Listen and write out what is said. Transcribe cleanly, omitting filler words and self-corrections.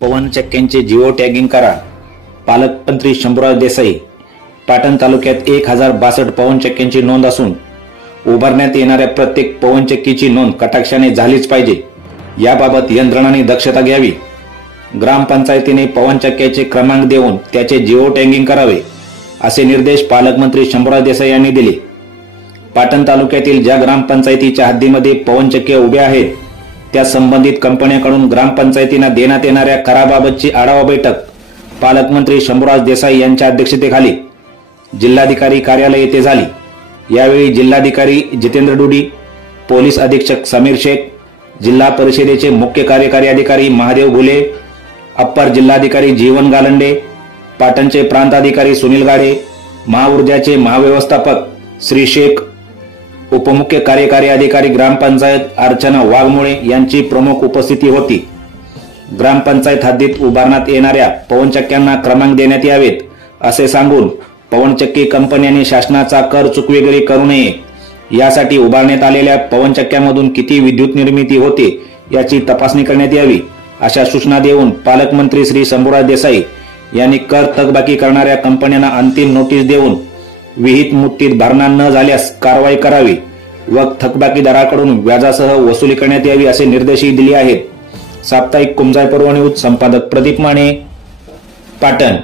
पवन चक्क्यांचे geo tagging करा. पालकमंत्री शंभूराज देसाई. पाटण तालुक्यात 1062 पवन चक्क्यांची नोंद असून उभारण्यात येणाऱ्या प्रत्येक पवन चक्कीची नोंद कटाक्षाने झालीच पाहिजे. याबाबत यंत्रणांनी दक्षता घ्यावी. ग्रामपंचायतीने पवन चक्क्याचे क्रमांक देऊन त्याचे जिओ टॅगिंग करावे असे निर्देश पालकमंत्री शंभूराज देसाई यांनी दिले. पाटण तालुक्यातील ज्या ग्रामपंचायतीच्या हद्दीमध्ये पवन चक्क्या उभ्या आहेत त्या संबंधित कंपन्यांकडून ग्रामपंचायतींना देण्यात येणाऱ्या कराबाबतची आढावा बैठक पालकमंत्री शंभूराज देसाई यांच्या अध्यक्षतेखाली जिल्हाधिकारी कार्यालय येथे झाली. यावेळी जिल्हाधिकारी जितेंद्र डुडी, पोलीस अधीक्षक समीर शेख, जिल्हा परिषदेचे मुख्य कार्यकारी अधिकारी महादेव घुले, अप्पर जिल्हाधिकारी जीवन गालंडे, पाटणचे प्रांताधिकारी सुनील गाडे, महाऊर्जाचे महाव्यवस्थापक श्री शेख, उपमुख्य कार्यकारी अधिकारी ग्रामपंचायत अर्चना वाघमोळे यांची प्रमुख उपस्थिती होती. ग्रामपंचायत हद्दीत उभारण्यात येणाऱ्या पवनचक्क्यांना क्रमांक देण्यात यावेत असे सांगून पवनचक्की कंपन्यांनी शासनाचा कर चुकवेगिरी करू नये, यासाठी उभारण्यात आलेल्या पवनचक्क्यांमधून किती विद्युत निर्मिती होते याची तपासणी करण्यात यावी अशा सूचना देऊन पालकमंत्री श्री शंभूराज देसाई यांनी कर थकबाकी करणाऱ्या कंपन्यांना अंतिम नोटीस देऊन विहित मुदतीत भरणा न झाल्यास कारवाई करावी व थकबाकीदाराकडून व्याजासह वसुली करण्यात यावी असे निर्देशही दिले आहेत. साप्ताहिक कुमजाई पर्व न्यूज संपादक प्रदीप माने, पाटण.